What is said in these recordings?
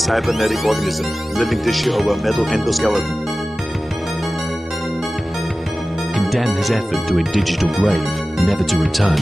cybernetic organism, living tissue over a metal endoskeleton. Condemn his effort to a digital grave, never to return.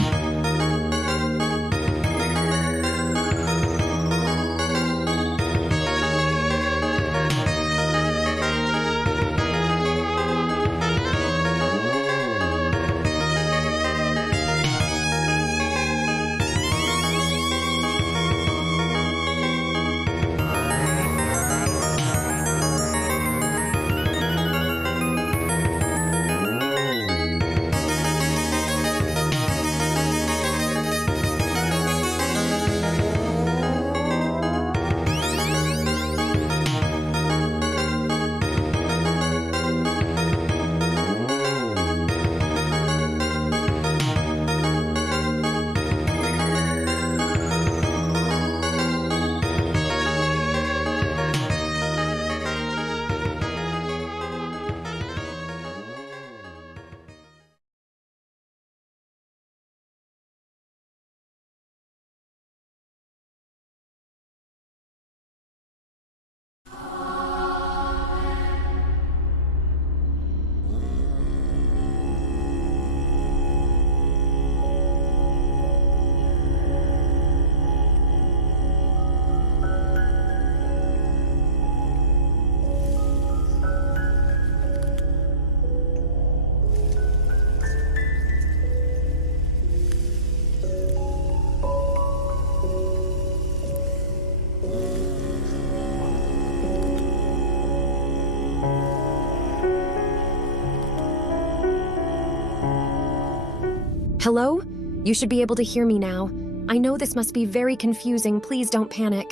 Hello? You should be able to hear me now. I know this must be very confusing. Please don't panic.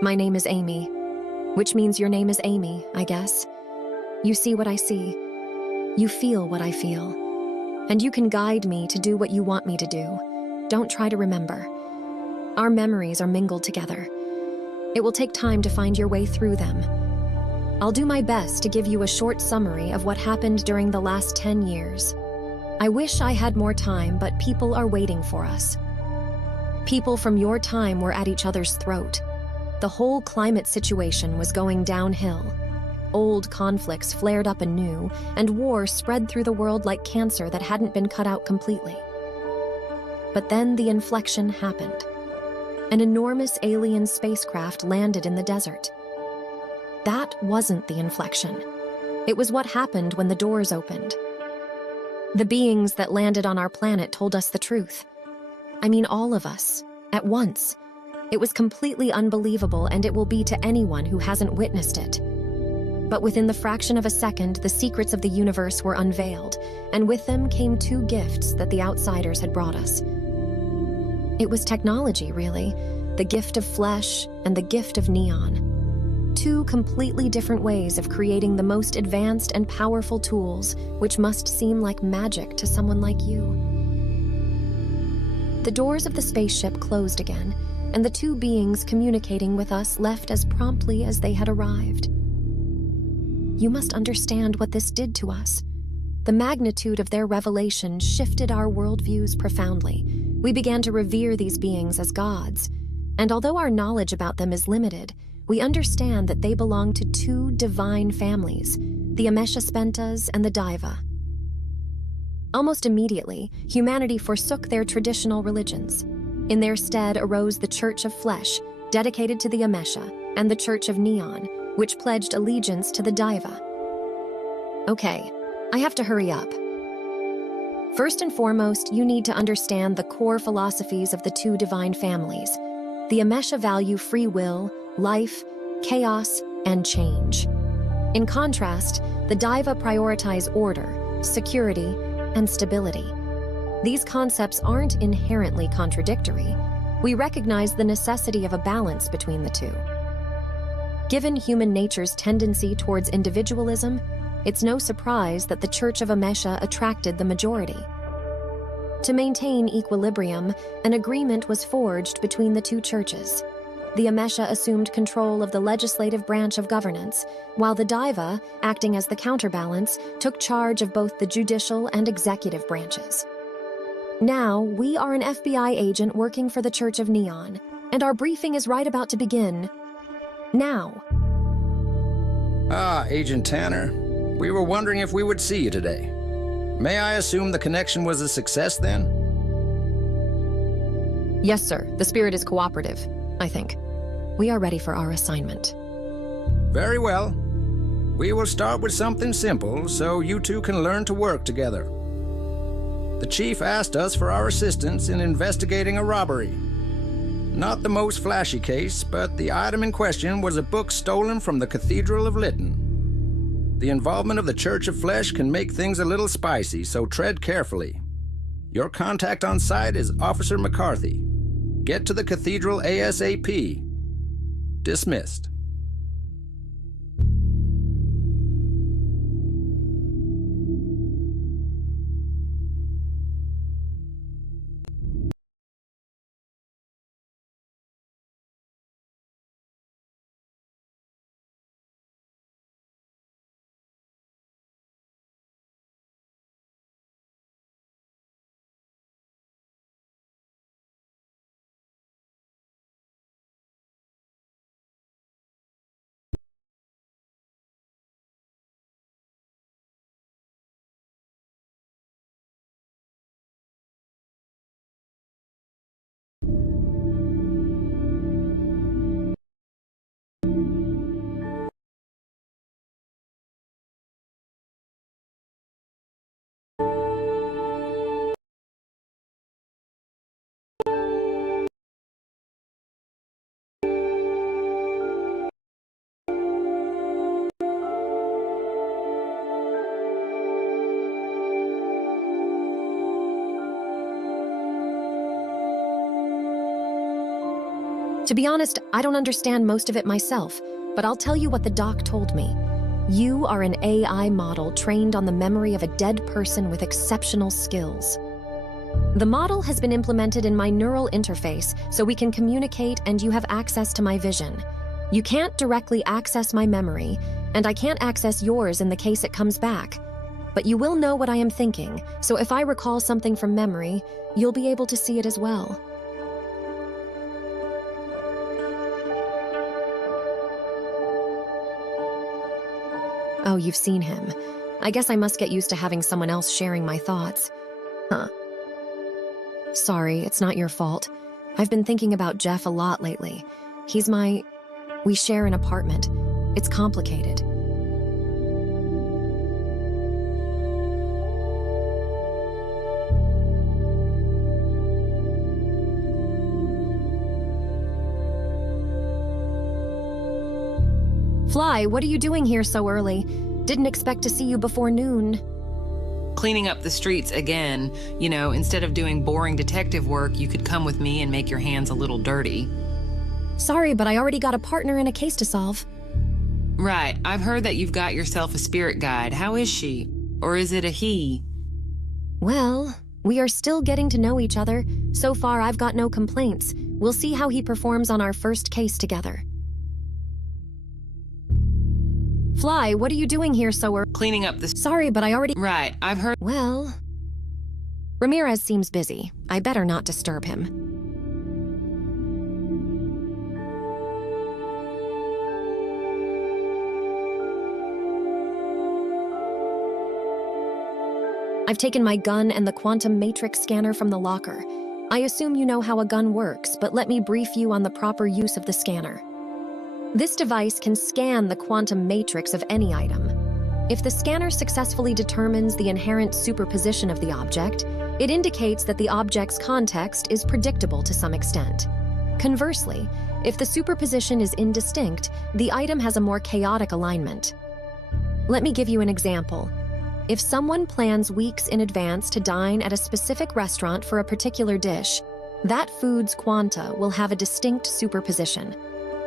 My name is Amy, which means your name is Amy, I guess. You see what I see. You feel what I feel. And you can guide me to do what you want me to do. Don't try to remember. Our memories are mingled together. It will take time to find your way through them. I'll do my best to give you a short summary of what happened during the last 10 years. I wish I had more time, but people are waiting for us. People from your time were at each other's throat. The whole climate situation was going downhill. Old conflicts flared up anew, and war spread through the world like cancer that hadn't been cut out completely. But then the inflection happened. An enormous alien spacecraft landed in the desert. That wasn't the inflection. It was what happened when the doors opened. The beings that landed on our planet told us the truth. I mean, all of us, at once. It was completely unbelievable, and it will be to anyone who hasn't witnessed it. But within the fraction of a second, the secrets of the universe were unveiled, and with them came two gifts that the outsiders had brought us. It was technology, really, the gift of flesh and the gift of neon. Two completely different ways of creating the most advanced and powerful tools, which must seem like magic to someone like you. The doors of the spaceship closed again, and the two beings communicating with us left as promptly as they had arrived. You must understand what this did to us. The magnitude of their revelation shifted our worldviews profoundly. We began to revere these beings as gods, and although our knowledge about them is limited, we understand that they belong to two divine families, the Ameshaspentas and the Daiva. Almost immediately, humanity forsook their traditional religions. In their stead arose the Church of Flesh, dedicated to the Amesha, and the Church of Neon, which pledged allegiance to the Daiva. Okay, I have to hurry up. First and foremost, you need to understand the core philosophies of the two divine families. The Amesha value free will, life, chaos, and change. In contrast, the Daiva prioritize order, security, and stability. These concepts aren't inherently contradictory. We recognize the necessity of a balance between the two. Given human nature's tendency towards individualism, it's no surprise that the Church of Amesha attracted the majority. To maintain equilibrium, an agreement was forged between the two churches. The Amesha assumed control of the legislative branch of governance, while the Daiva, acting as the counterbalance, took charge of both the judicial and executive branches. Now, we are an FBI agent working for the Church of Neon. and our briefing is right about to begin. Now. Ah, Agent Tanner. We were wondering if we would see you today. May I assume the connection was a success then? Yes, sir. The spirit is cooperative, I think. We are ready for our assignment. Very well. We will start with something simple so you two can learn to work together. The chief asked us for our assistance in investigating a robbery. Not the most flashy case, but the item in question was a book stolen from the Cathedral of Lytton. The involvement of the Church of Flesh can make things a little spicy, so tread carefully. Your contact on site is Officer McCarthy. Get to the Cathedral ASAP. Dismissed. To be honest, I don't understand most of it myself, but I'll tell you what the doc told me. You are an AI model trained on the memory of a dead person with exceptional skills. The model has been implemented in my neural interface so we can communicate and you have access to my vision. You can't directly access my memory, and I can't access yours in the case it comes back. But you will know what I am thinking, so if I recall something from memory, you'll be able to see it as well. Oh, you've seen him. I guess I must get used to having someone else sharing my thoughts. Huh. Sorry, it's not your fault. I've been thinking about Jeff a lot lately. We share an apartment. It's complicated. Fly, what are you doing here so early? Didn't expect to see you before noon. Cleaning up the streets again. You know, instead of doing boring detective work, you could come with me and make your hands a little dirty. Sorry, but I already got a partner and a case to solve. Right, I've heard that you've got yourself a spirit guide. How is she? Or is it a he? Well, we are still getting to know each other. So far, I've got no complaints. We'll see how he performs on our first case together. Fly, what are you doing here so early? Cleaning up the... Sorry, but I already... Right, I've heard... Well... Ramirez seems busy. I better not disturb him. I've taken my gun and the quantum matrix scanner from the locker. I assume you know how a gun works, but let me brief you on the proper use of the scanner. This device can scan the quantum matrix of any item. If the scanner successfully determines the inherent superposition of the object, it indicates that the object's context is predictable to some extent. Conversely, if the superposition is indistinct, the item has a more chaotic alignment. Let me give you an example. If someone plans weeks in advance to dine at a specific restaurant for a particular dish, that food's quanta will have a distinct superposition.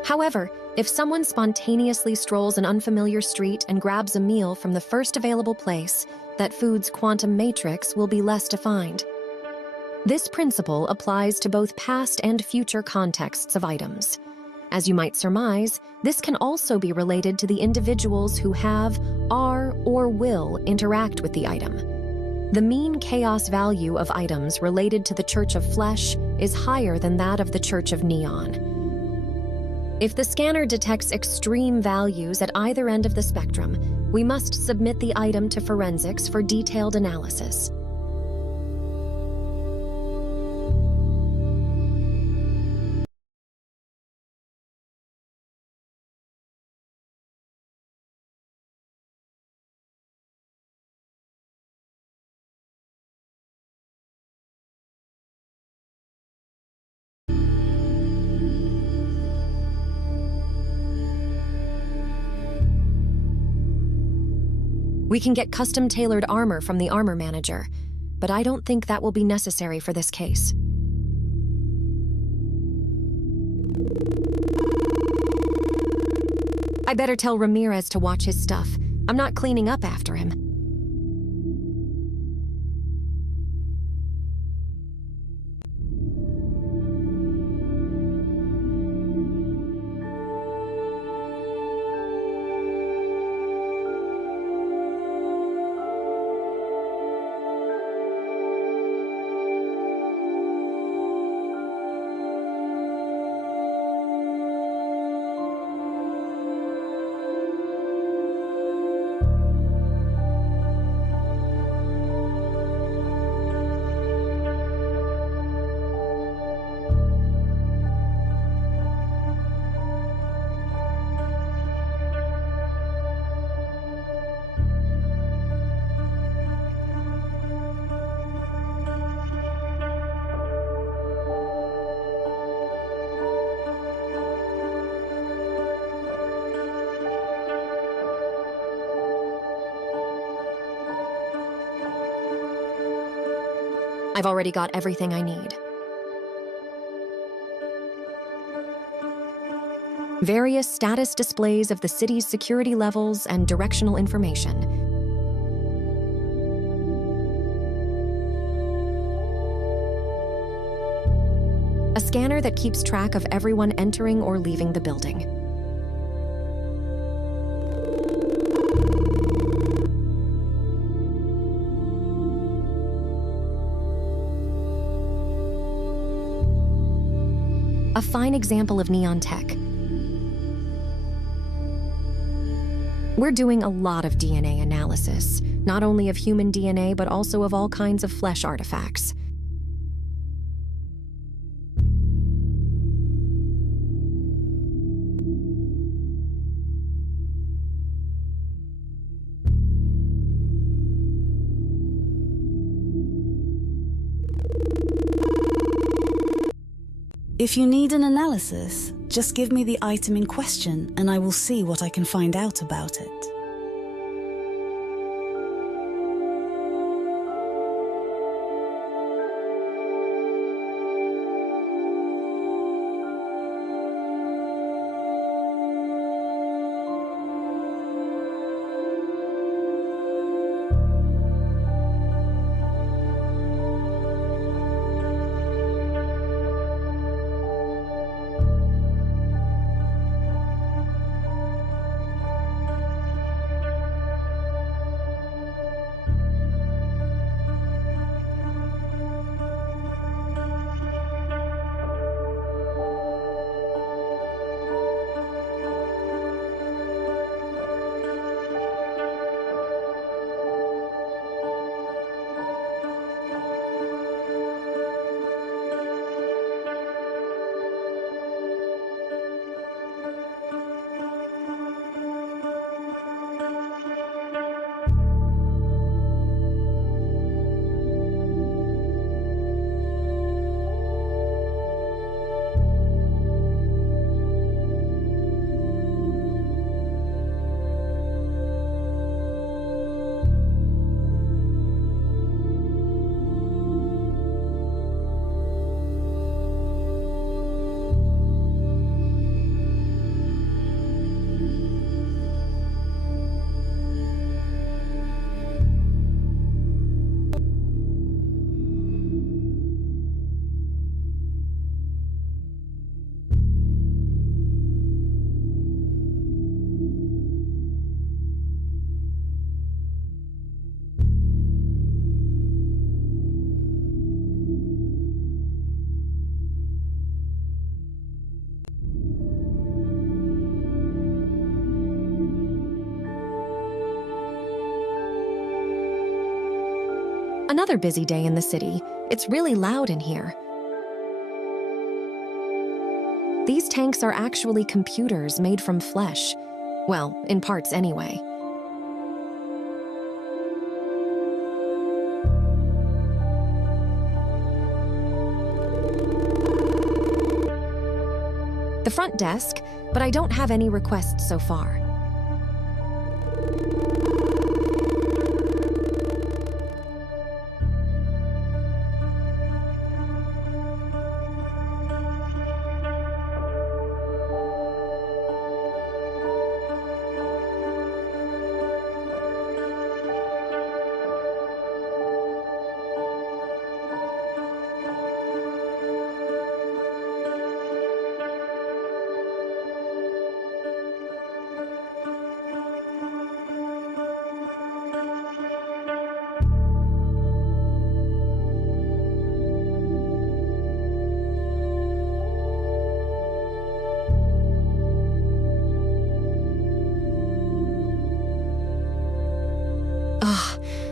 However, if someone spontaneously strolls an unfamiliar street and grabs a meal from the first available place, that food's quantum matrix will be less defined. This principle applies to both past and future contexts of items. As you might surmise, this can also be related to the individuals who have, are, or will interact with the item. The mean chaos value of items related to the Church of Flesh is higher than that of the Church of Neon. If the scanner detects extreme values at either end of the spectrum, we must submit the item to forensics for detailed analysis. We can get custom-tailored armor from the armor manager, but I don't think that will be necessary for this case. I better tell Ramirez to watch his stuff. I'm not cleaning up after him. I've already got everything I need. Various status displays of the city's security levels and directional information. A scanner that keeps track of everyone entering or leaving the building. A fine example of neon tech. We're doing a lot of DNA analysis, not only of human DNA, but also of all kinds of flesh artifacts. If you need an analysis, just give me the item in question and I will see what I can find out about it. Another busy day in the city. It's really loud in here. These tanks are actually computers made from flesh. Well, in parts anyway. The front desk, but I don't have any requests so far.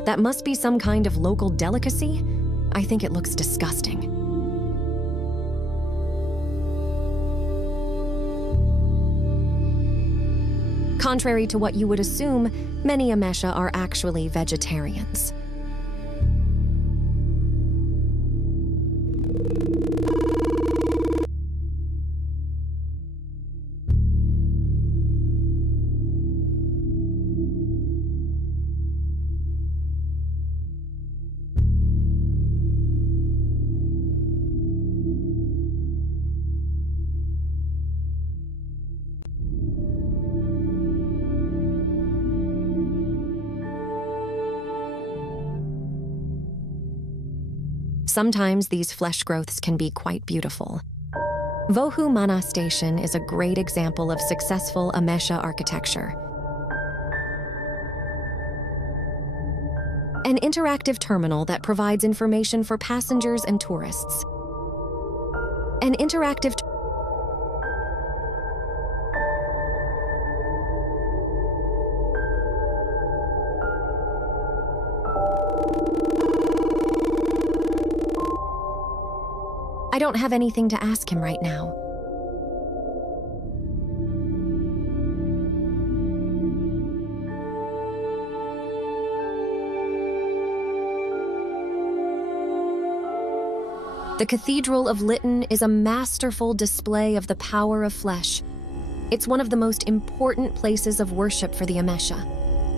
That must be some kind of local delicacy. I think it looks disgusting. Contrary to what you would assume, many Amesha are actually vegetarians. Sometimes these flesh growths can be quite beautiful. Vohu Mana Station is a great example of successful Amesha architecture. An interactive terminal that provides information for passengers and tourists. An interactive I don't have anything to ask him right now. The Cathedral of Lytton is a masterful display of the power of flesh. It's one of the most important places of worship for the Amesha.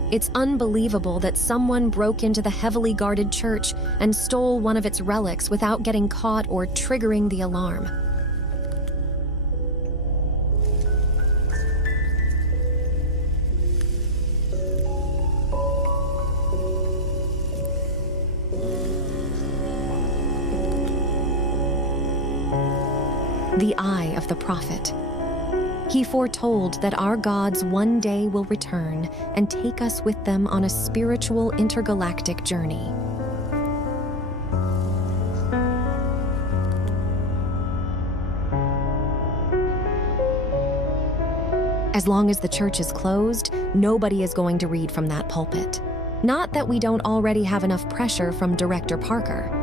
It's unbelievable that someone broke into the heavily guarded church and stole one of its relics without getting caught or triggering the alarm. The eye of the prophet. He foretold that our gods one day will return and take us with them on a spiritual intergalactic journey. As long as the church is closed, nobody is going to read from that pulpit. Not that we don't already have enough pressure from Director Parker.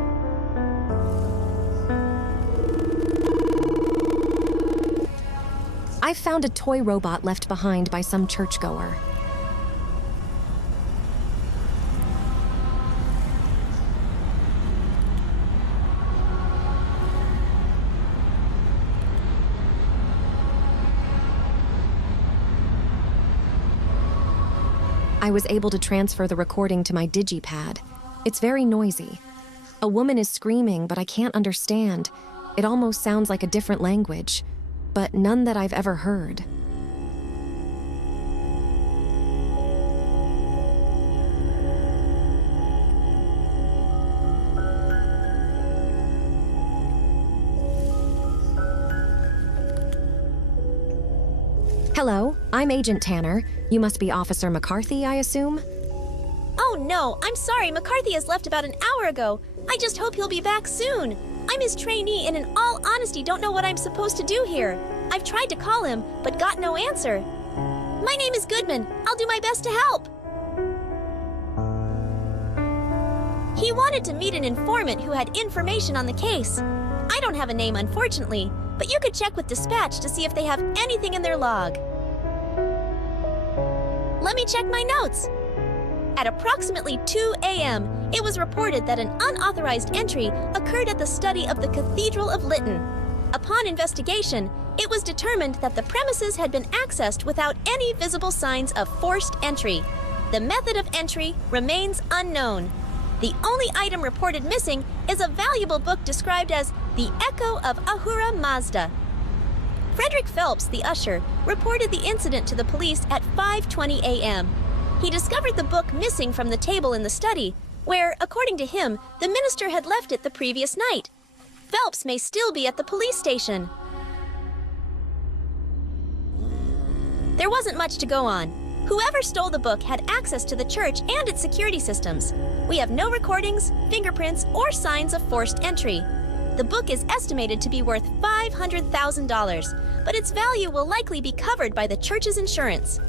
I've found a toy robot left behind by some churchgoer. I was able to transfer the recording to my digipad. It's very noisy. A woman is screaming, but I can't understand. It almost sounds like a different language, but none that I've ever heard. Hello, I'm Agent Tanner. You must be Officer McCarthy, I assume? Oh no, I'm sorry, McCarthy has left about an hour ago. I just hope he'll be back soon. I'm his trainee and in all honesty don't know what I'm supposed to do here. I've tried to call him, but got no answer. My name is Goodman. I'll do my best to help. He wanted to meet an informant who had information on the case. I don't have a name, unfortunately, but you could check with dispatch to see if they have anything in their log. Let me check my notes. At approximately 2 a.m., it was reported that an unauthorized entry occurred at the study of the Cathedral of Lytton. Upon investigation, it was determined that the premises had been accessed without any visible signs of forced entry. The method of entry remains unknown. The only item reported missing is a valuable book described as The Echo of Ahura Mazda. Frederick Phelps, the usher, reported the incident to the police at 5:20 a.m. He discovered the book missing from the table in the study, where, according to him, the minister had left it the previous night. Phelps may still be at the police station. There wasn't much to go on. Whoever stole the book had access to the church and its security systems. We have no recordings, fingerprints, or signs of forced entry. The book is estimated to be worth $500,000, but its value will likely be covered by the church's insurance.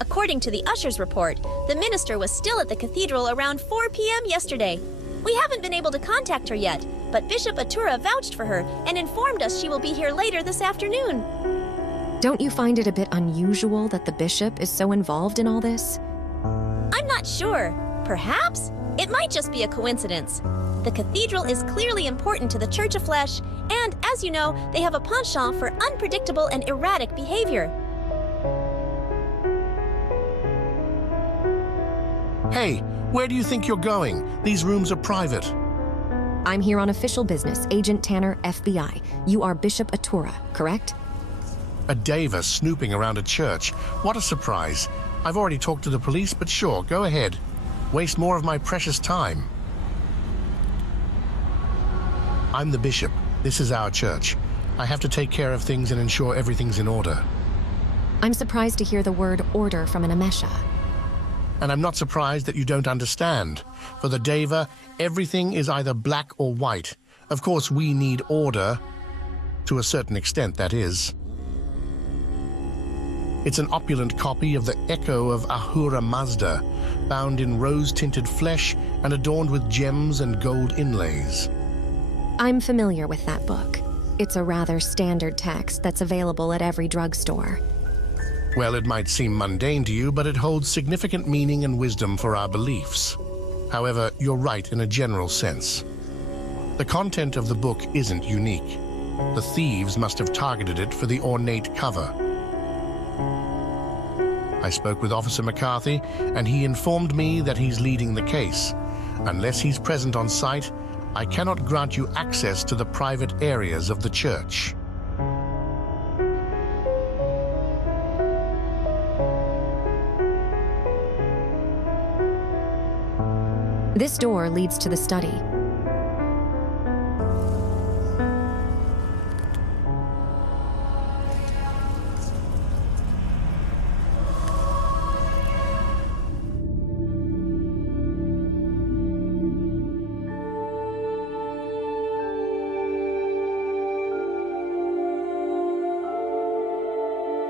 According to the usher's report, the minister was still at the cathedral around 4 p.m. yesterday. We haven't been able to contact her yet, but Bishop Atura vouched for her and informed us she will be here later this afternoon. Don't you find it a bit unusual that the bishop is so involved in all this? I'm not sure. Perhaps? It might just be a coincidence. The cathedral is clearly important to the Church of Flesh, and, as you know, they have a penchant for unpredictable and erratic behavior. Hey, where do you think you're going? These rooms are private. I'm here on official business, Agent Tanner, FBI. You are Bishop Atura, correct? A deva snooping around a church. What a surprise. I've already talked to the police, but sure, go ahead. Waste more of my precious time. I'm the bishop. This is our church. I have to take care of things and ensure everything's in order. I'm surprised to hear the word order from an Amesha. And I'm not surprised that you don't understand. For the deva, everything is either black or white. Of course, we need order. To a certain extent, that is. It's an opulent copy of the Echo of Ahura Mazda, bound in rose-tinted flesh and adorned with gems and gold inlays. I'm familiar with that book. It's a rather standard text that's available at every drugstore. Well, it might seem mundane to you, but it holds significant meaning and wisdom for our beliefs. However, you're right in a general sense. The content of the book isn't unique. The thieves must have targeted it for the ornate cover. I spoke with Officer McCarthy, and he informed me that he's leading the case. Unless he's present on site, I cannot grant you access to the private areas of the church. This door leads to the study.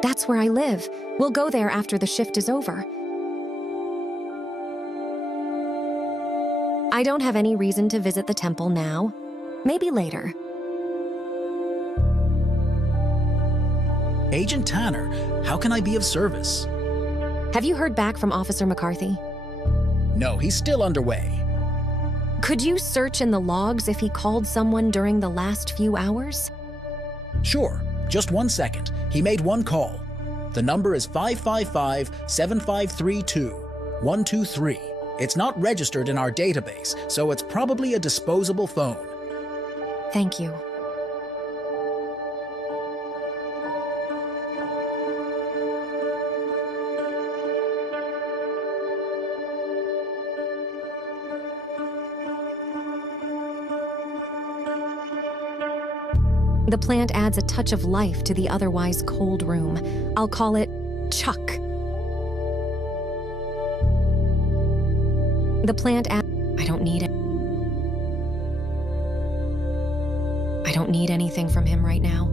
That's where I live. We'll go there after the shift is over. I don't have any reason to visit the temple now. Maybe later. Agent Tanner, how can I be of service? Have you heard back from Officer McCarthy? No, he's still underway. Could you search in the logs if he called someone during the last few hours? Sure, just 1 second. He made one call. The number is 555-7532-123. It's not registered in our database, so it's probably a disposable phone. Thank you. The plant adds a touch of life to the otherwise cold room. I'll call it Chuck. The plant I don't need it. I don't need anything from him right now.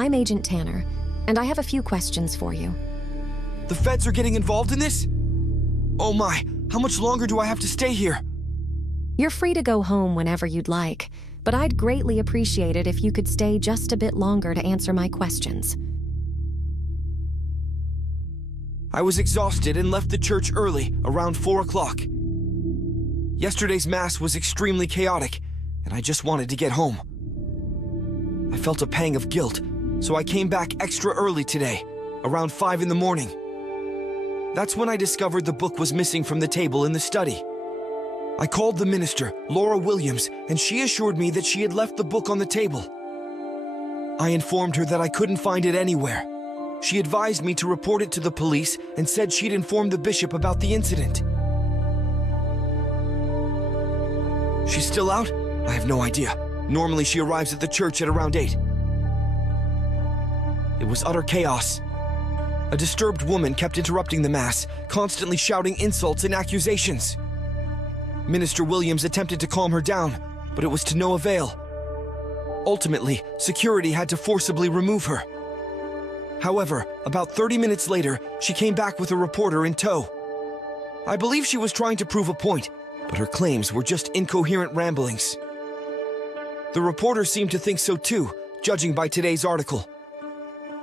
I'm Agent Tanner, and I have a few questions for you. The feds are getting involved in this? Oh my, how much longer do I have to stay here? You're free to go home whenever you'd like, but I'd greatly appreciate it if you could stay just a bit longer to answer my questions. I was exhausted and left the church early, around 4 o'clock. Yesterday's mass was extremely chaotic, and I just wanted to get home. I felt a pang of guilt, so I came back extra early today, around 5 in the morning. That's when I discovered the book was missing from the table in the study. I called the minister, Laura Williams, and she assured me that she had left the book on the table. I informed her that I couldn't find it anywhere. She advised me to report it to the police and said she'd inform the bishop about the incident. She's still out? I have no idea. Normally she arrives at the church at around 8. It was utter chaos. A disturbed woman kept interrupting the mass, constantly shouting insults and accusations. Minister Williams attempted to calm her down, but it was to no avail. Ultimately, security had to forcibly remove her. However, about 30 minutes later, she came back with a reporter in tow. I believe she was trying to prove a point, but her claims were just incoherent ramblings. The reporter seemed to think so too, judging by today's article.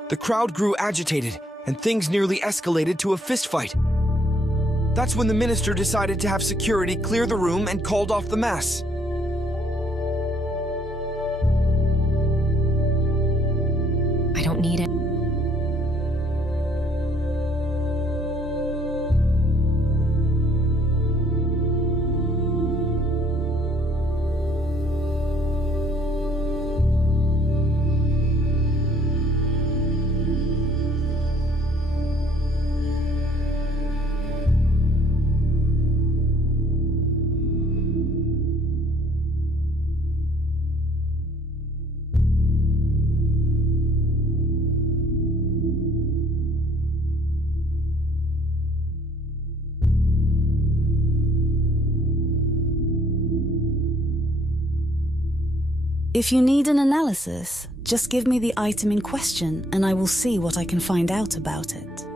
The crowd grew agitated, and things nearly escalated to a fistfight. That's when the minister decided to have security clear the room and called off the mass. I don't need it. If you need an analysis, just give me the item in question and I will see what I can find out about it.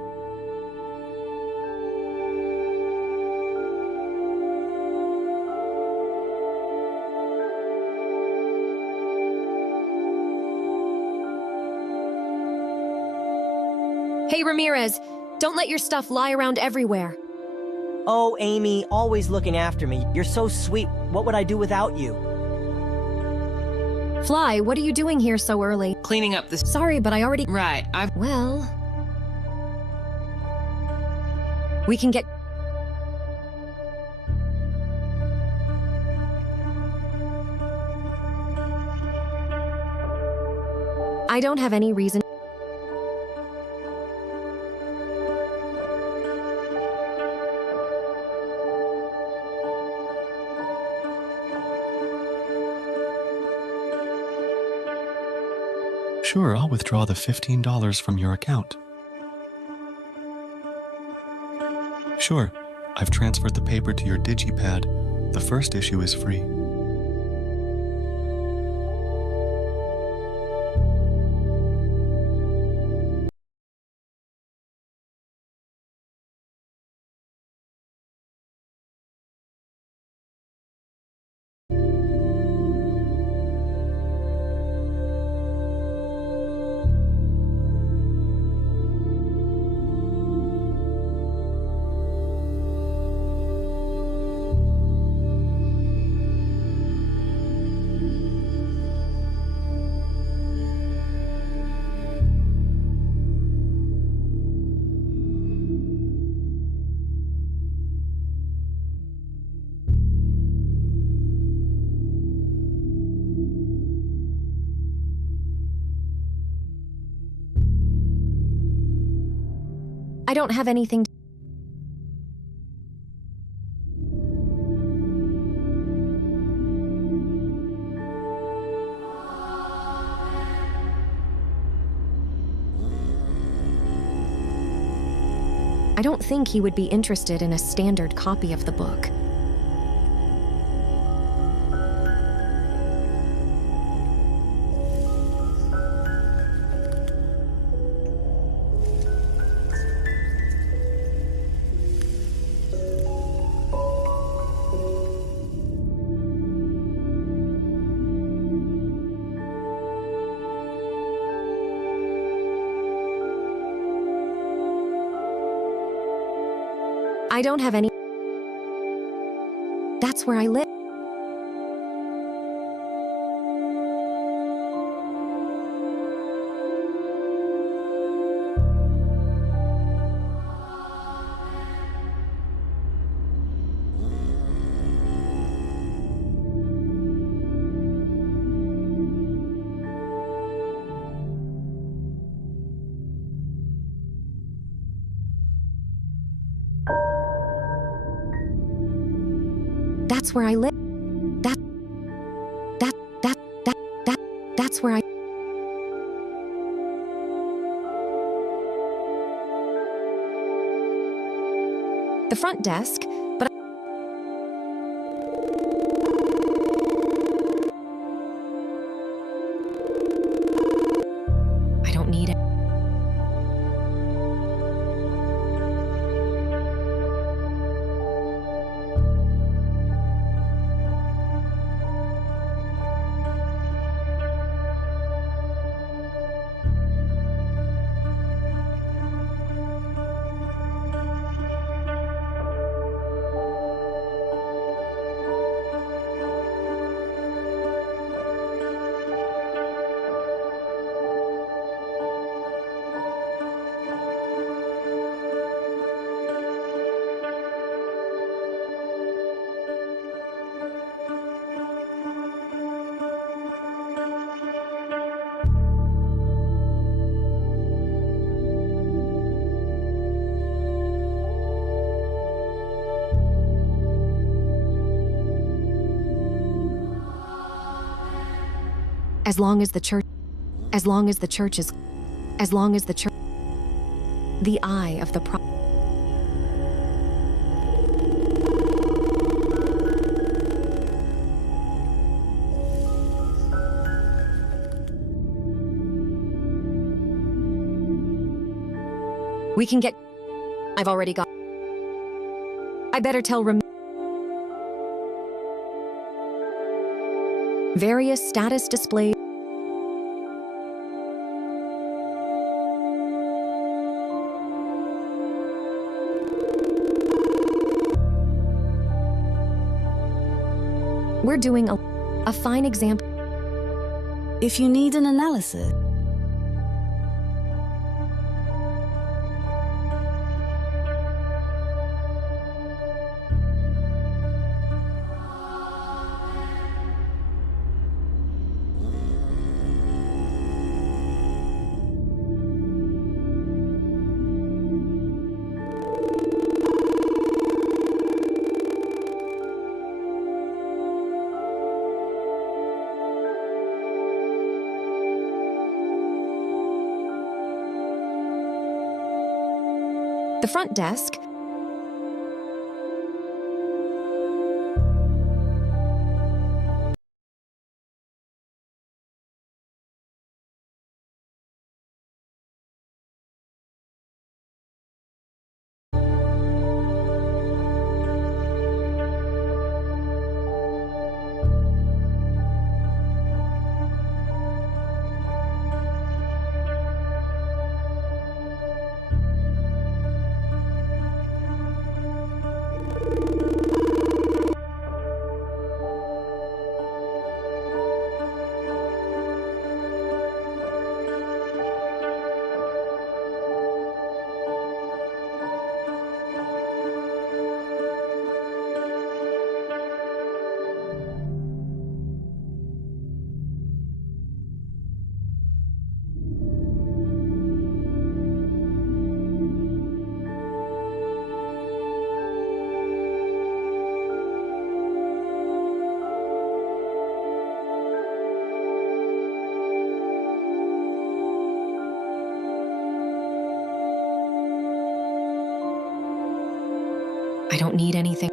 Hey, Ramirez, don't let your stuff lie around everywhere. Oh, Amy, always looking after me. You're so sweet. What would I do without you? Fly, what are you doing here so early? Cleaning up the... Sorry, but I already... Right, Well... We can get... I don't have any reason... Sure, I'll withdraw the $15 from your account. Sure, I've transferred the paper to your digipad. The first issue is free. I don't have anything... I don't think he would be interested in a standard copy of the book. I don't have any. That's where I live. That's where I live. That's where I... The front desk, but... I don't need it. As long as the church is, the eye of the We can get... I've already got... I better tell various status displays. We're doing a fine example. If you need an analysis... The front desk. I don't need anything.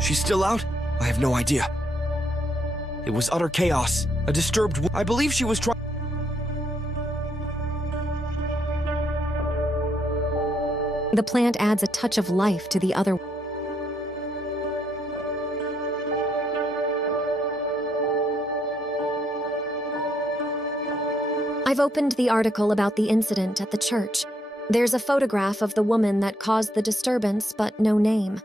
She's still out? I have no idea. It was utter chaos. A disturbed... I believe she was trying... The plant adds a touch of life to the other. I've opened the article about the incident at the church. There's a photograph of the woman that caused the disturbance, but no name.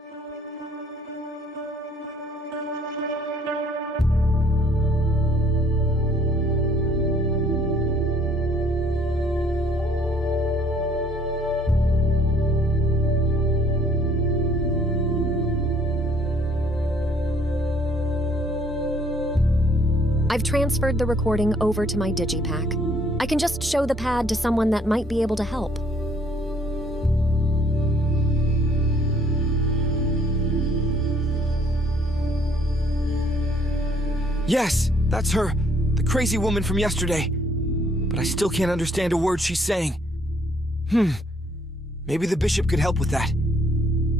I've transferred the recording over to my digipack. I can just show the pad to someone that might be able to help. Yes, that's her. The crazy woman from yesterday. But I still can't understand a word she's saying. Maybe the bishop could help with that.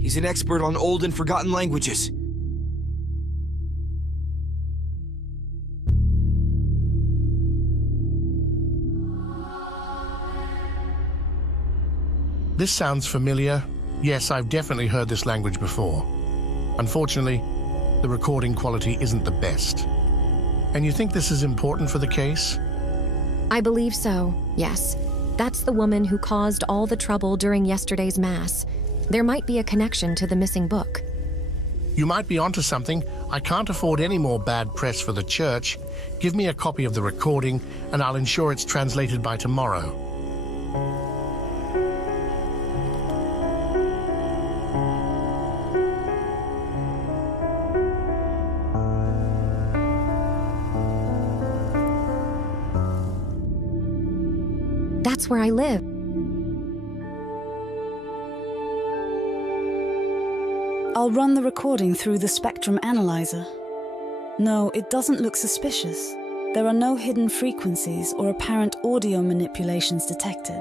He's an expert on old and forgotten languages. This sounds familiar. Yes, I've definitely heard this language before. Unfortunately, the recording quality isn't the best. And you think this is important for the case? I believe so, yes. That's the woman who caused all the trouble during yesterday's mass. There might be a connection to the missing book. You might be onto something. I can't afford any more bad press for the church. Give me a copy of the recording, and I'll ensure it's translated by tomorrow. That's where I live. I'll run the recording through the spectrum analyzer. No, it doesn't look suspicious. There are no hidden frequencies or apparent audio manipulations detected.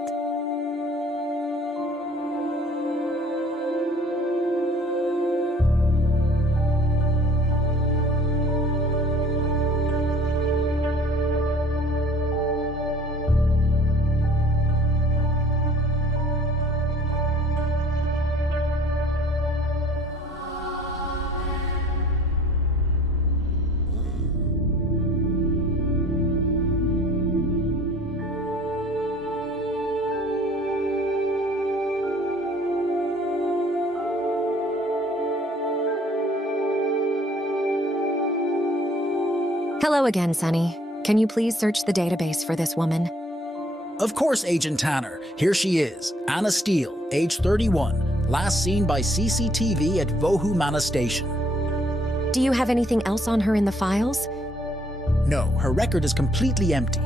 Hello again, Sunny. Can you please search the database for this woman? Of course, Agent Tanner. Here she is, Anna Steele, age 31, last seen by CCTV at Vohu Mana Station. Do you have anything else on her in the files? No, her record is completely empty.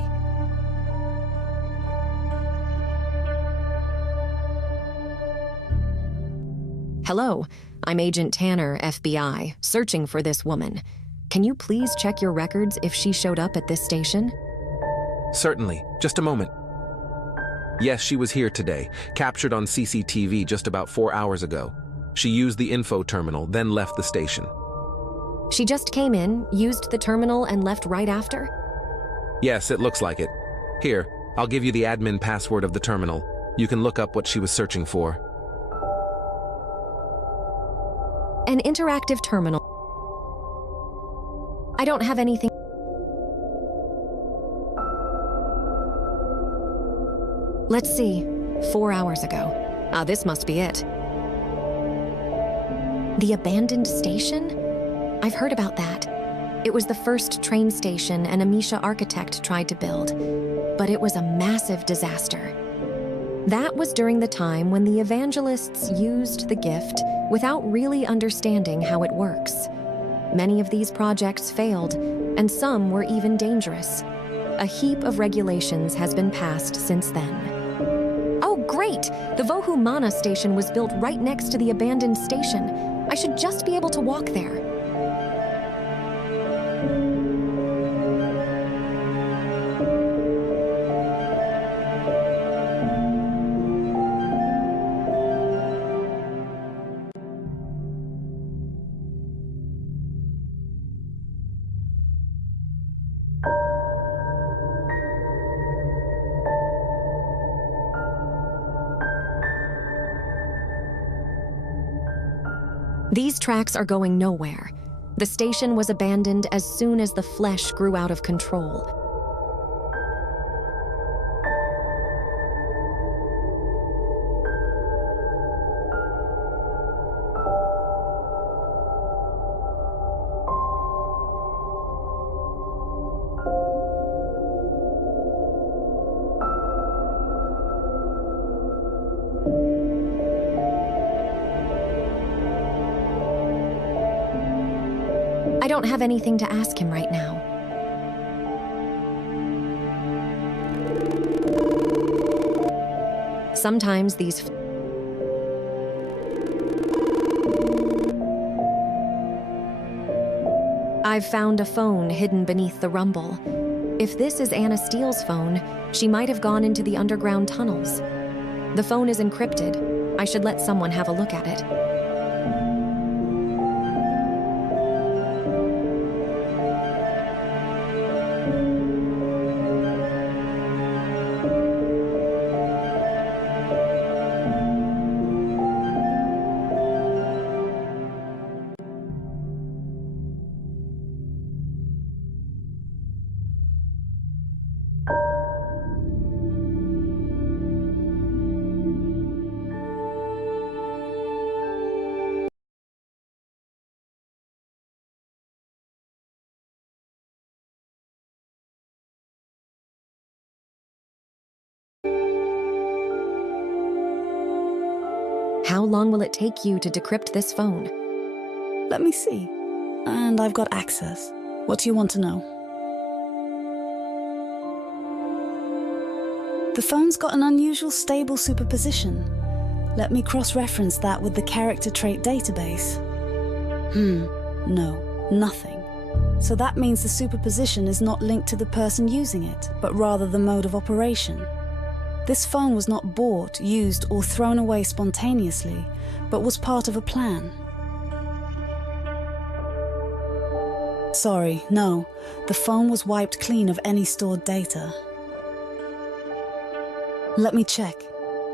Hello, I'm Agent Tanner, FBI, searching for this woman. Can you please check your records if she showed up at this station? Certainly. Just a moment. Yes, she was here today, captured on CCTV just about 4 hours ago. She used the info terminal, then left the station. She just came in, used the terminal, and left right after? Yes, it looks like it. Here, I'll give you the admin password of the terminal. You can look up what she was searching for. An interactive terminal. I don't have anything. Let's see. 4 hours ago. This must be it. The abandoned station? I've heard about that. It was the first train station an Amisha architect tried to build, but it was a massive disaster. That was during the time when the evangelists used the gift without really understanding how it works. Many of these projects failed, and some were even dangerous. A heap of regulations has been passed since then. Oh, great! The Vohu Mana station was built right next to the abandoned station. I should just be able to walk there. These tracks are going nowhere. The station was abandoned as soon as the flesh grew out of control. don't have anything to ask him right now. Sometimes these... I've found a phone hidden beneath the rumble. If this is Anna Steele's phone, she might have gone into the underground tunnels. The phone is encrypted. I should let someone have a look at it. How long will it take you to decrypt this phone? Let me see. And I've got access. What do you want to know? The phone's got an unusual stable superposition. Let me cross-reference that with the character trait database. No, nothing. So that means the superposition is not linked to the person using it, but rather the mode of operation. This phone was not bought, used, or thrown away spontaneously, but was part of a plan. Sorry, no. The phone was wiped clean of any stored data. Let me check.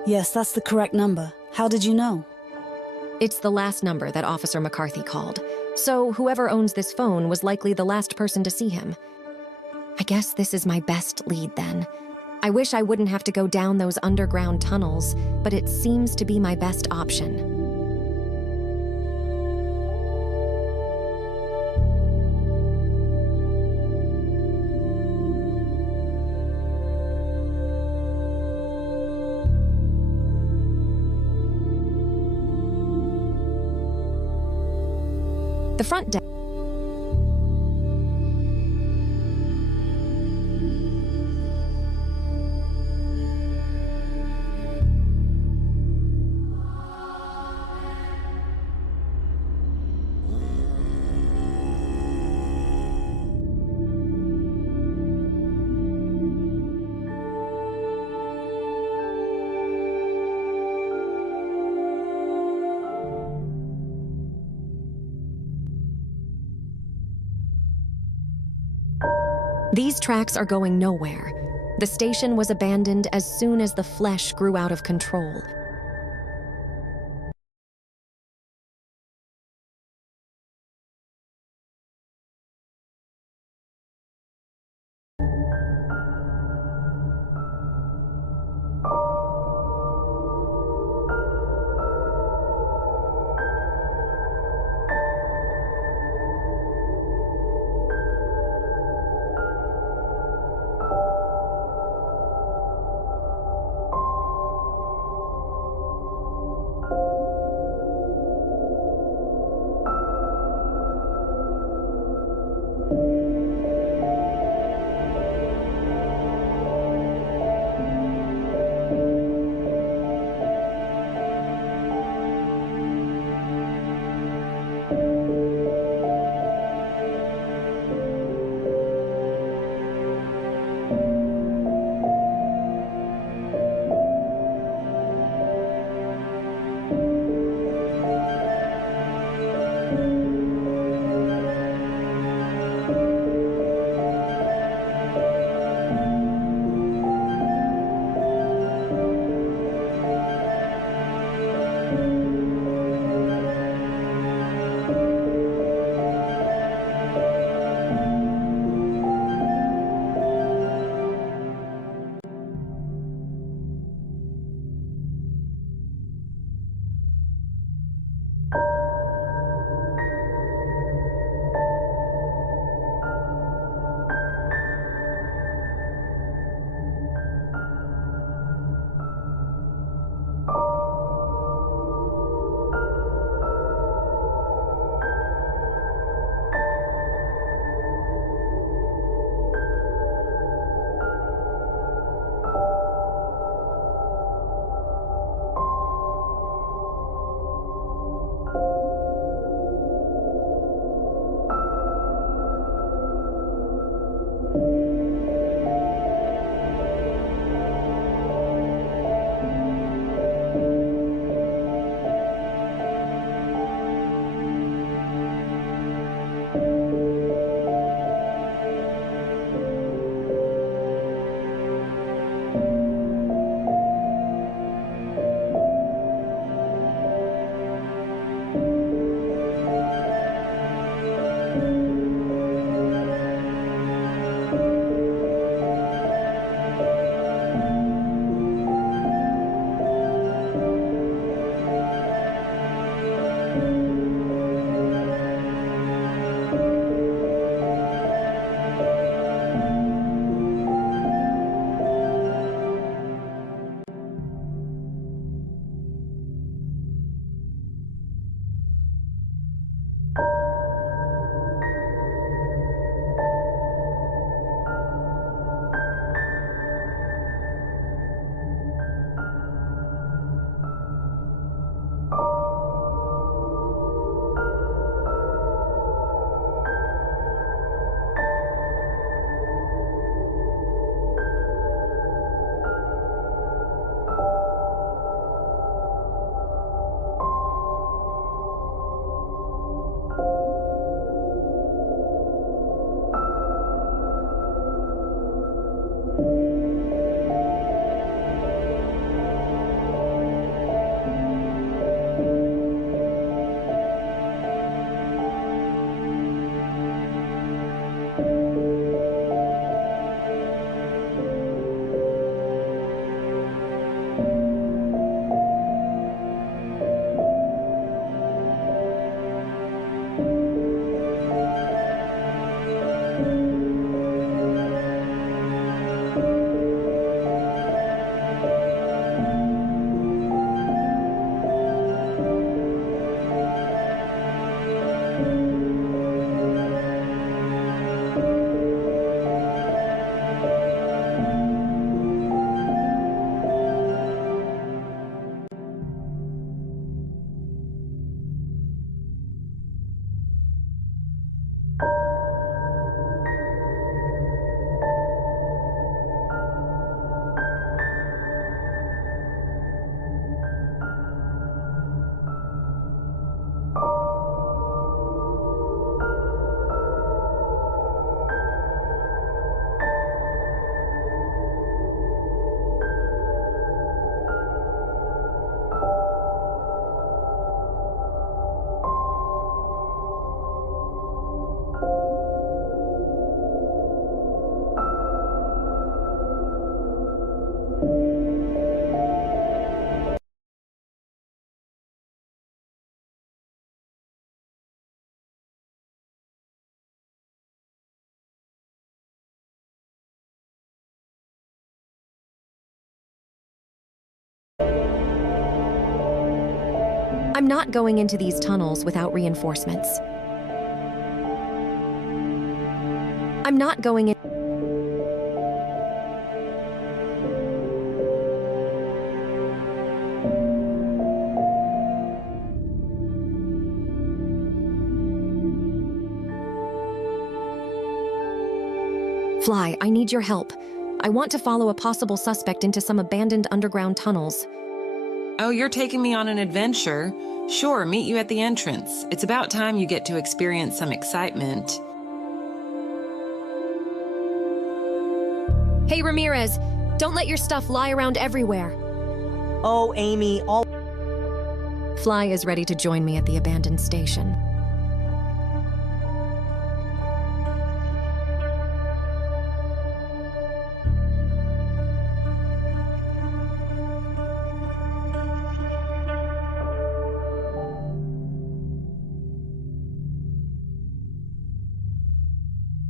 Yes, that's the correct number. How did you know? It's the last number that Officer McCarthy called. So whoever owns this phone was likely the last person to see him. I guess this is my best lead then. I wish I wouldn't have to go down those underground tunnels, but it seems to be my best option. The front desk. These tracks are going nowhere. The station was abandoned as soon as the flesh grew out of control. I'm not going into these tunnels without reinforcements. I'm not going in. Fly, I need your help. I want to follow a possible suspect into some abandoned underground tunnels. Oh, you're taking me on an adventure? Sure, meet you at the entrance. It's about time you get to experience some excitement. Hey, Ramirez, don't let your stuff lie around everywhere. Oh, Amy, Fly is ready to join me at the abandoned station.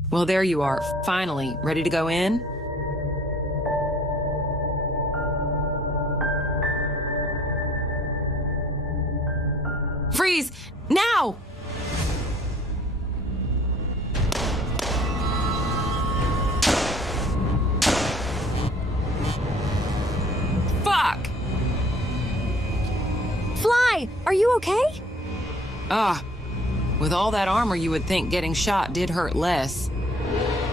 Well, there you are, finally. Ready to go in? Freeze! Now! Fuck! Fly, are you okay? With all that armor, you would think getting shot did hurt less.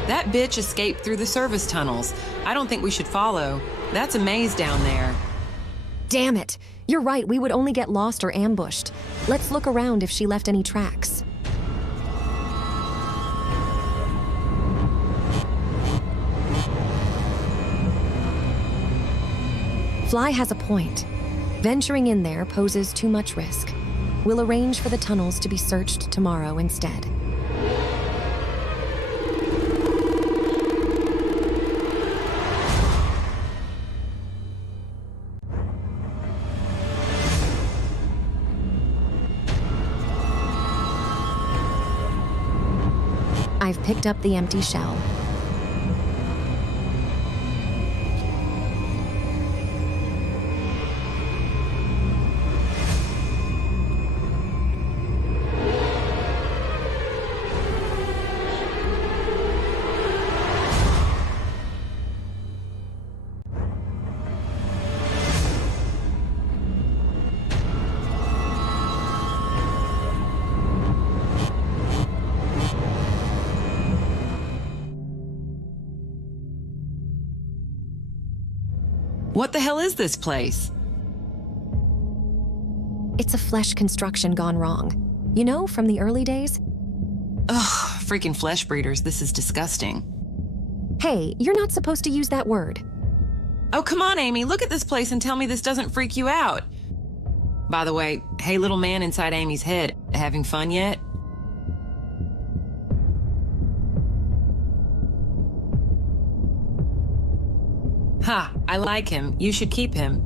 That bitch escaped through the service tunnels. I don't think we should follow. That's a maze down there. Damn it. You're right, we would only get lost or ambushed. Let's look around if she left any tracks. Fly has a point. Venturing in there poses too much risk. We'll arrange for the tunnels to be searched tomorrow instead. I've picked up the empty shell. What the hell is this place? It's a flesh construction gone wrong. You know, from the early days? Ugh, freaking flesh breeders, this is disgusting. Hey, you're not supposed to use that word. Oh, come on, Amy, look at this place and tell me this doesn't freak you out. By the way, hey, little man inside Amy's head, having fun yet? Ha, I like him. You should keep him.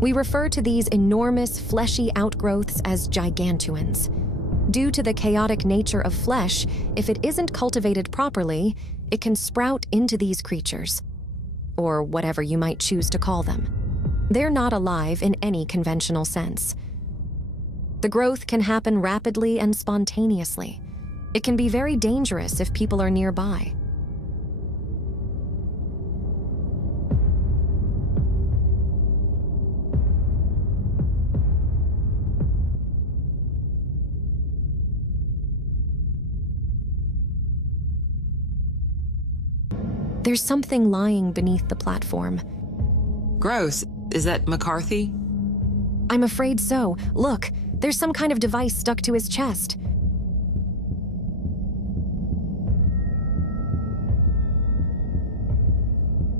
We refer to these enormous fleshy outgrowths as gigantuans. Due to the chaotic nature of flesh, if it isn't cultivated properly, it can sprout into these creatures. Or whatever you might choose to call them. They're not alive in any conventional sense. The growth can happen rapidly and spontaneously. It can be very dangerous if people are nearby. There's something lying beneath the platform. Gross. Is that McCarthy? I'm afraid so. Look, there's some kind of device stuck to his chest.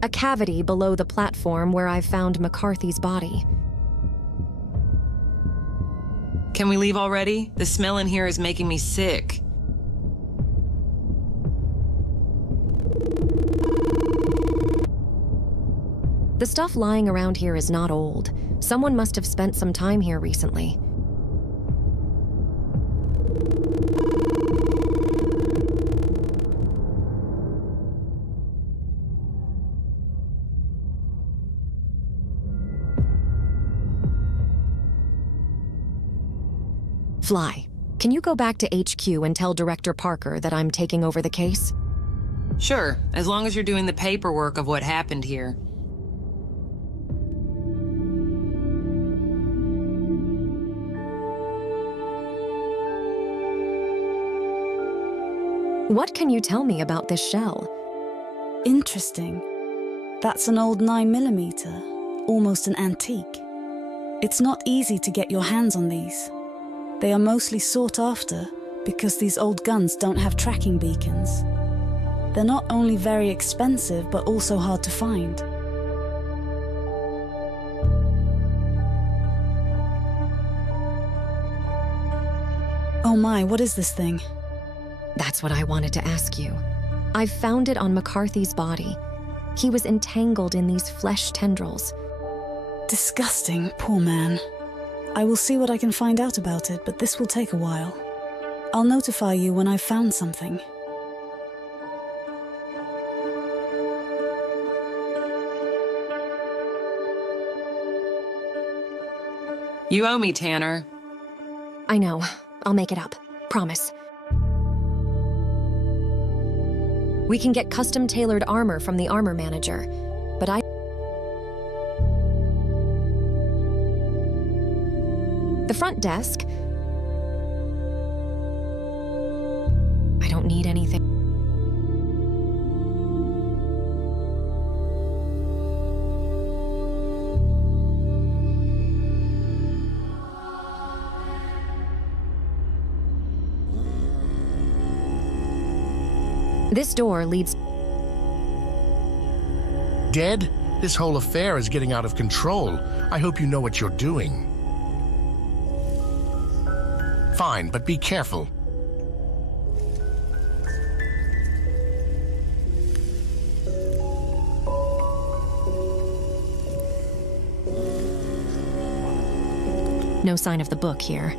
A cavity below the platform where I've found McCarthy's body. Can we leave already? The smell in here is making me sick. The stuff lying around here is not old. Someone must have spent some time here recently. Fly, can you go back to HQ and tell Director Parker that I'm taking over the case? Sure, as long as you're doing the paperwork of what happened here. What can you tell me about this shell? Interesting. That's an old 9mm, almost an antique. It's not easy to get your hands on these. They are mostly sought after because these old guns don't have tracking beacons. They're not only very expensive, but also hard to find. Oh my, what is this thing? That's what I wanted to ask you. I've found it on McCarthy's body. He was entangled in these flesh tendrils. Disgusting, poor man. I will see what I can find out about it, but this will take a while. I'll notify you when I've found something. You owe me, Tanner. I know. I'll make it up. Promise. We can get custom-tailored armor from the armor manager, but the front desk? I don't need anything. This door leads... Dead? This whole affair is getting out of control. I hope you know what you're doing. Fine, but be careful. No sign of the book here.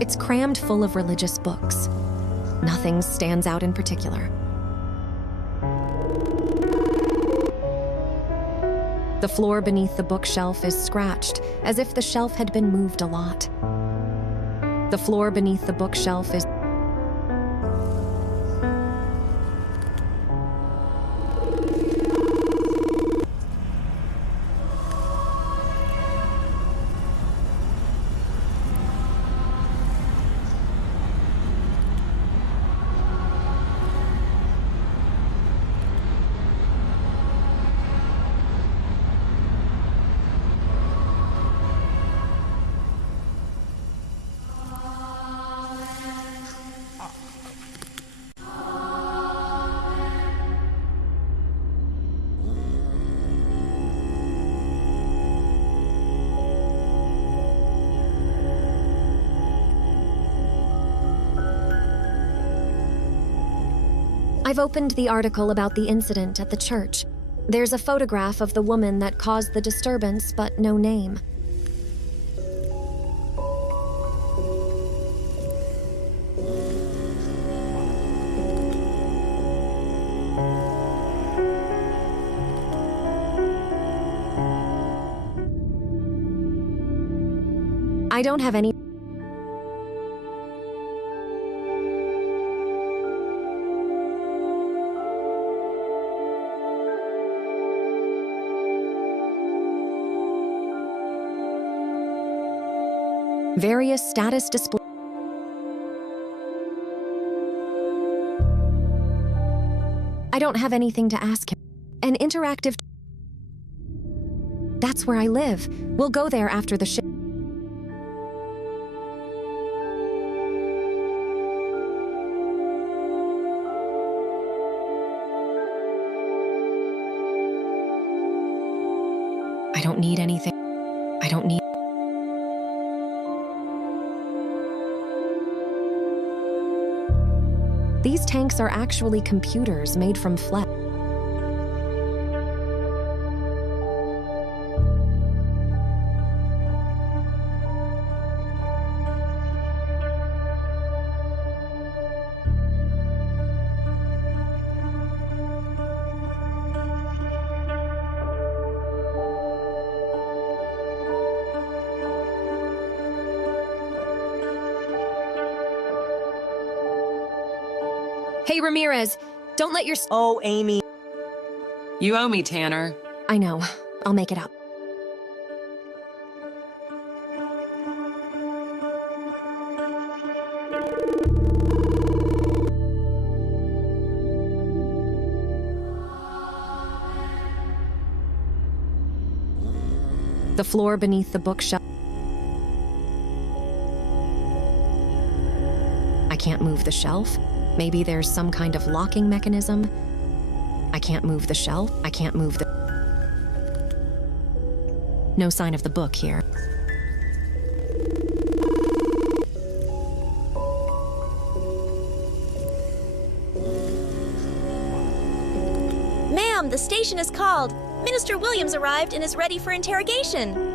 It's crammed full of religious books. Nothing stands out in particular. The floor beneath the bookshelf is scratched, as if the shelf had been moved a lot. The floor beneath the bookshelf is... I've opened the article about the incident at the church. There's a photograph of the woman that caused the disturbance, but no name. I don't have any... Various status display. I don't have anything to ask him. An interactive... That's where I live. We'll go there after the shift. I don't need anything. I don't need... These tanks are actually computers made from flesh. Hey, Ramirez, don't let your... Oh, Amy. You owe me, Tanner. I know. I'll make it up. The floor beneath the bookshelf. I can't move the shelf. Maybe there's some kind of locking mechanism. I can't move the shelf. I can't move the... No sign of the book here. Ma'am, the station is called. Minister Williams arrived and is ready for interrogation.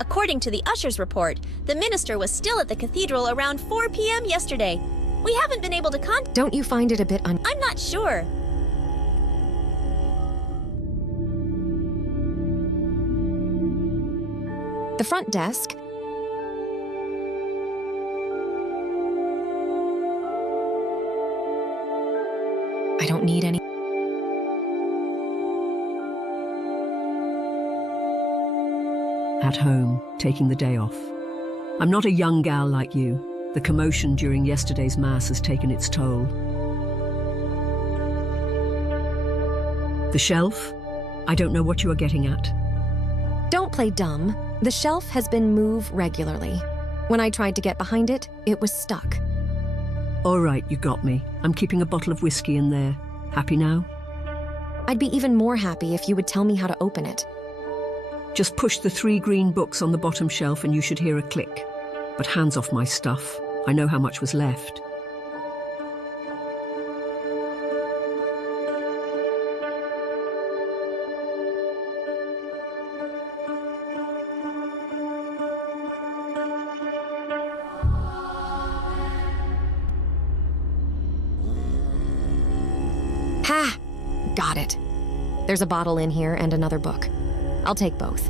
According to the usher's report, the minister was still at the cathedral around 4 p.m. yesterday. We haven't been able to contact... Don't you find it a bit I'm not sure. The front desk. I don't need any... At home, taking the day off. I'm not a young gal like you. The commotion during yesterday's mass has taken its toll. The shelf? I don't know what you are getting at. Don't play dumb. The shelf has been moved regularly. When I tried to get behind it, it was stuck. All right, you got me. I'm keeping a bottle of whiskey in there. Happy now? I'd be even more happy if you would tell me how to open it. Just push the 3 green books on the bottom shelf and you should hear a click. But hands off my stuff. I know how much was left. Ha! Got it. There's a bottle in here and another book. I'll take both.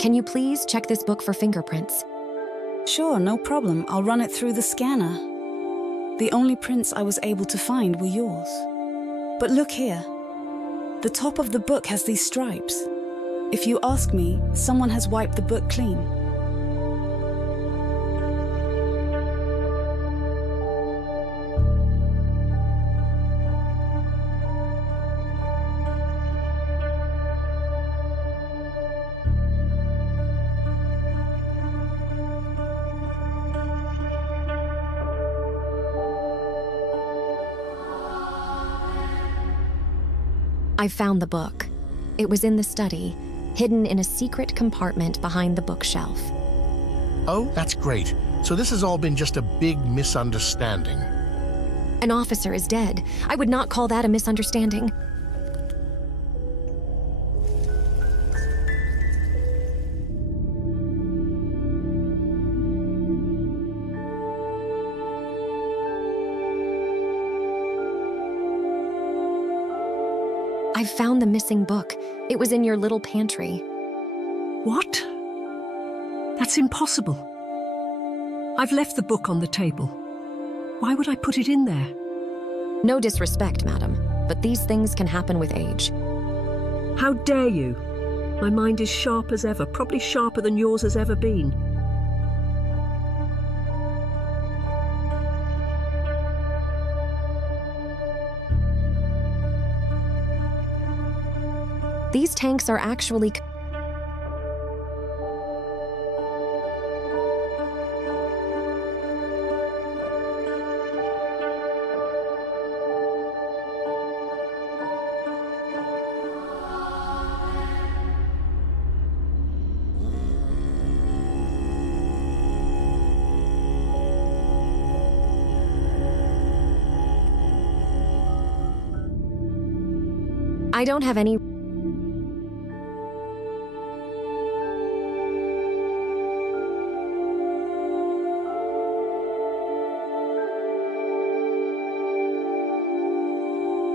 Can you please check this book for fingerprints? Sure, no problem. I'll run it through the scanner. The only prints I was able to find were yours. But look here. The top of the book has these stripes. If you ask me, someone has wiped the book clean. I found the book. It was in the study, hidden in a secret compartment behind the bookshelf. Oh, that's great. So this has all been just a big misunderstanding. An officer is dead. I would not call that a misunderstanding. I found the missing book. It was in your little pantry. What? That's impossible. I've left the book on the table. Why would I put it in there? No disrespect, madam, but these things can happen with age. How dare you? My mind is sharp as ever, probably sharper than yours has ever been. These tanks are actually... I don't have any...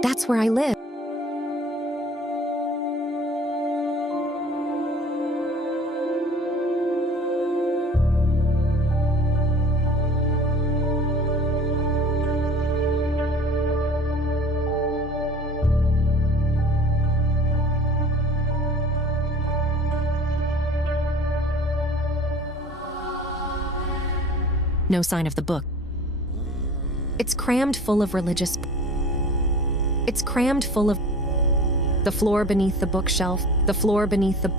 That's where I live. No sign of the book. It's crammed full of religious... It's crammed full of... The floor beneath the bookshelf, the floor beneath the...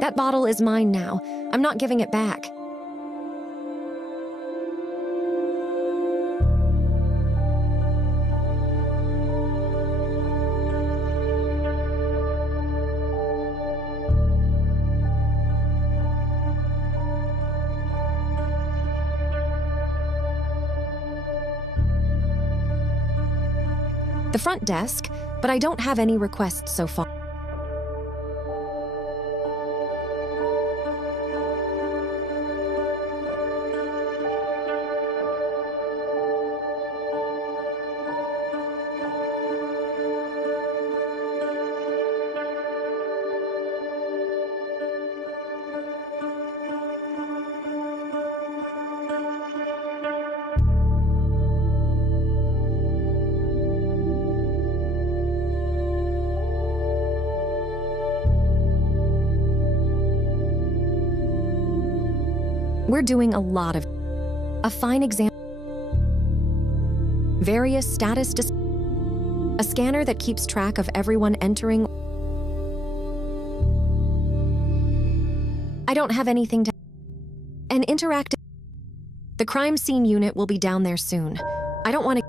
That bottle is mine now. I'm not giving it back. The front desk, but I don't have any requests so far. We're doing a lot of... A fine exam... Various status... A scanner that keeps track of everyone entering... I don't have anything to... An interactive... The crime scene unit will be down there soon. I don't want to...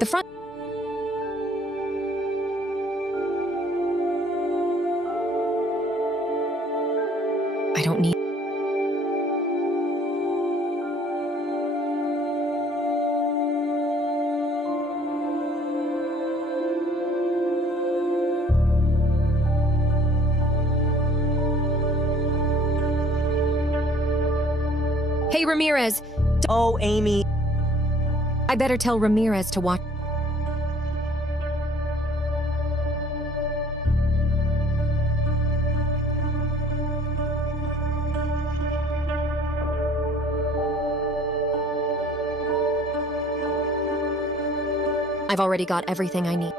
The front... I don't need... Hey, Ramirez. Oh, Amy. I better tell Ramirez to watch... I've already got everything I need.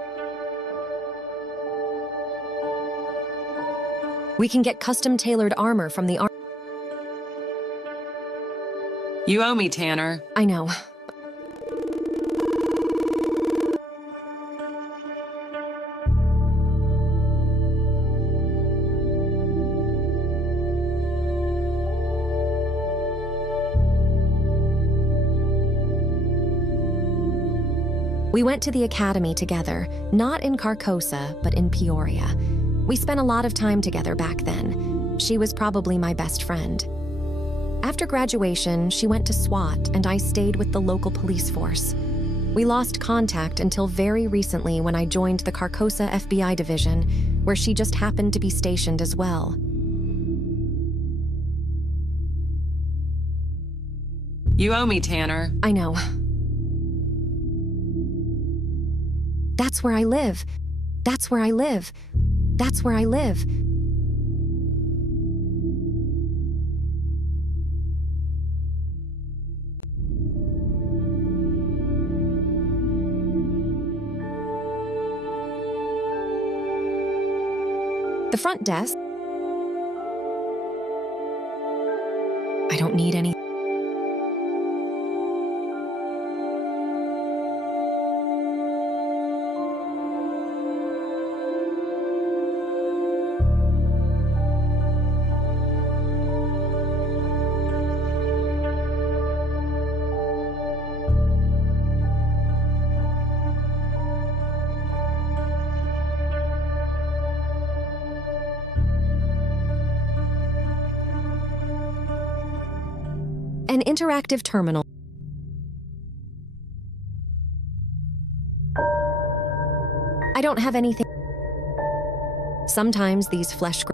We can get custom-tailored armor from the You owe me, Tanner. I know. We went to the academy together, not in Carcosa, but in Peoria. We spent a lot of time together back then. She was probably my best friend. After graduation, she went to SWAT, and I stayed with the local police force. We lost contact until very recently when I joined the Carcosa FBI division, where she just happened to be stationed as well. You owe me, Tanner. I know. That's where I live. That's where I live. That's where I live. The front desk. I don't need any. An interactive terminal. I don't have anything. Sometimes these flesh.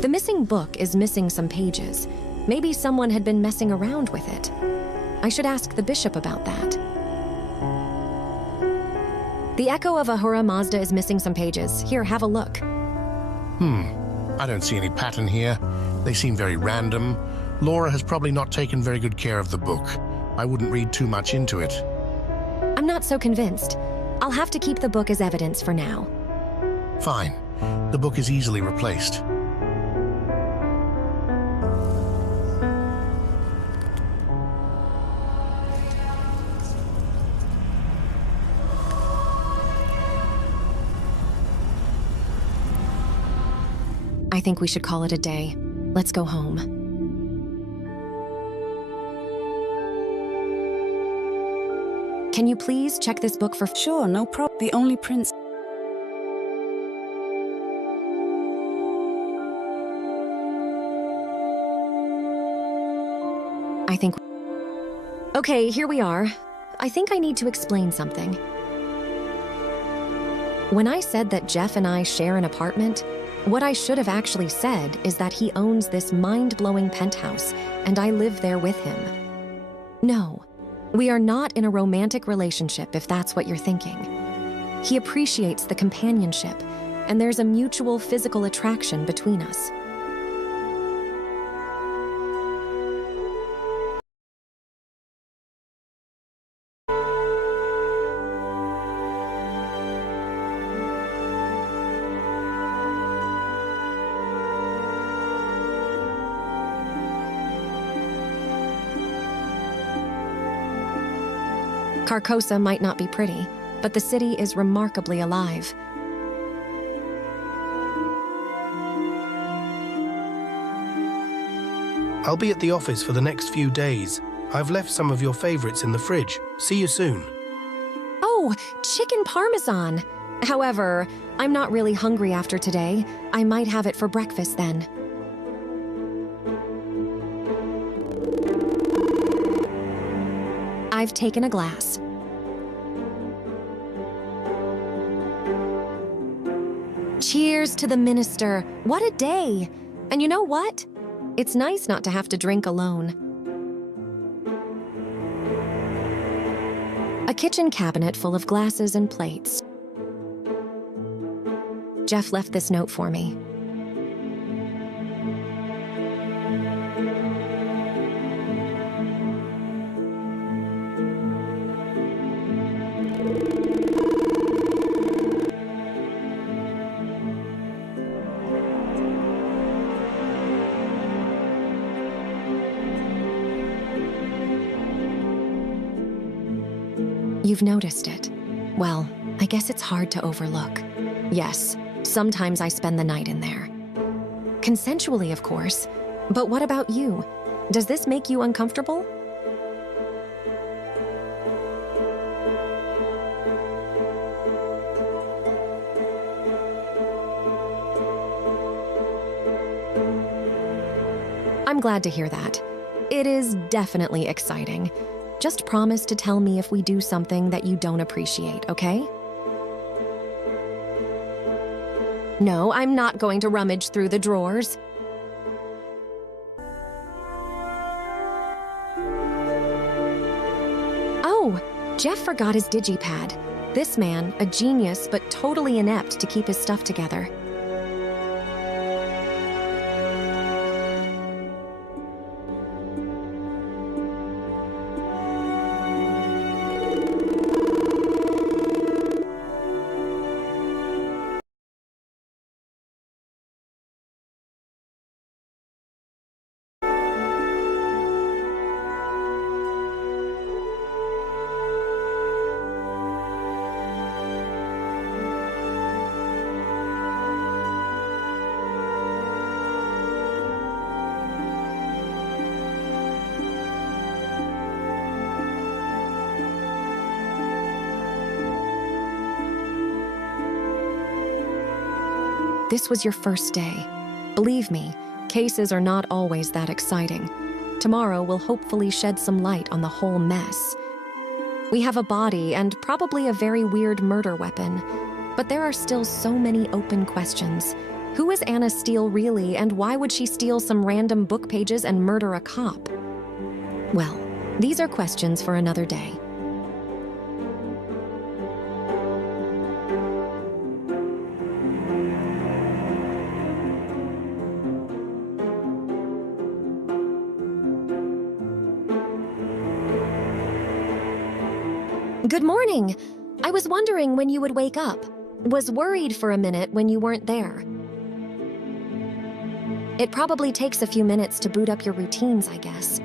The missing book is missing some pages. Maybe someone had been messing around with it. I should ask the bishop about that. The Echo of Ahura Mazda is missing some pages. Here, have a look. I don't see any pattern here. They seem very random. Laura has probably not taken very good care of the book. I wouldn't read too much into it. I'm not so convinced. I'll have to keep the book as evidence for now. Fine. The book is easily replaced. I think we should call it a day. Let's go home. Can you please check this book for... Sure, no problem. The only prince... I think... Okay, here we are. I think I need to explain something. When I said that Jeff and I share an apartment, what I should have actually said is that he owns this mind-blowing penthouse, and I live there with him. No, we are not in a romantic relationship if that's what you're thinking. He appreciates the companionship, and there's a mutual physical attraction between us. Carcosa might not be pretty, but the city is remarkably alive. I'll be at the office for the next few days. I've left some of your favorites in the fridge. See you soon. Oh, chicken parmesan! However, I'm not really hungry after today. I might have it for breakfast then. I've taken a glass. Cheers to the minister. What a day. And you know what? It's nice not to have to drink alone. A kitchen cabinet full of glasses and plates. Jeff left this note for me. You've noticed it. Well, I guess it's hard to overlook. Yes, sometimes I spend the night in there. Consensually, of course. But what about you? Does this make you uncomfortable? I'm glad to hear that. It is definitely exciting. Just promise to tell me if we do something that you don't appreciate, okay? No, I'm not going to rummage through the drawers. Oh, Jeff forgot his digipad. This man, a genius but totally inept to keep his stuff together. This was your first day. Believe me, cases are not always that exciting. Tomorrow will hopefully shed some light on the whole mess. We have a body and probably a very weird murder weapon, but there are still so many open questions. Who is Anna Steele really, and why would she steal some random book pages and murder a cop? Well, these are questions for another day. Good morning. I was wondering when you would wake up. Was worried for a minute when you weren't there. It probably takes a few minutes to boot up your routines, I guess.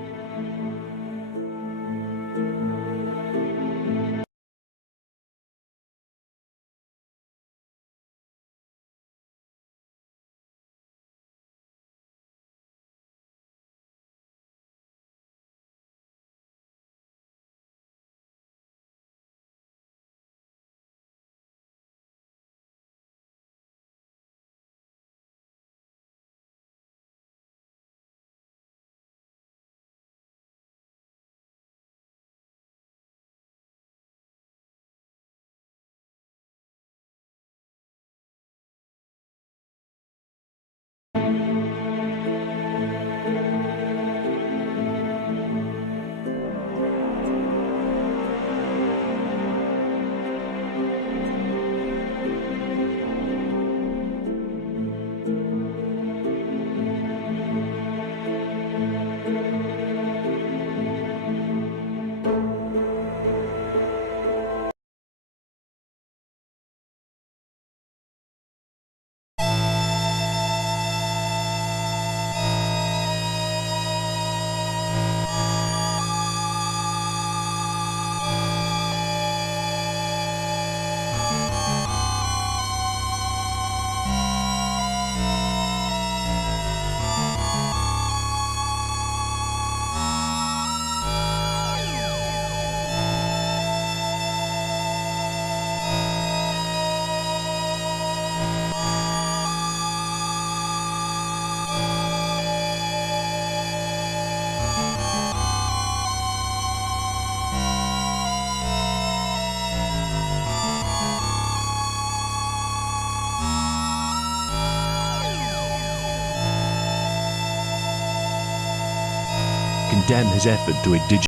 condemn his effort to a digital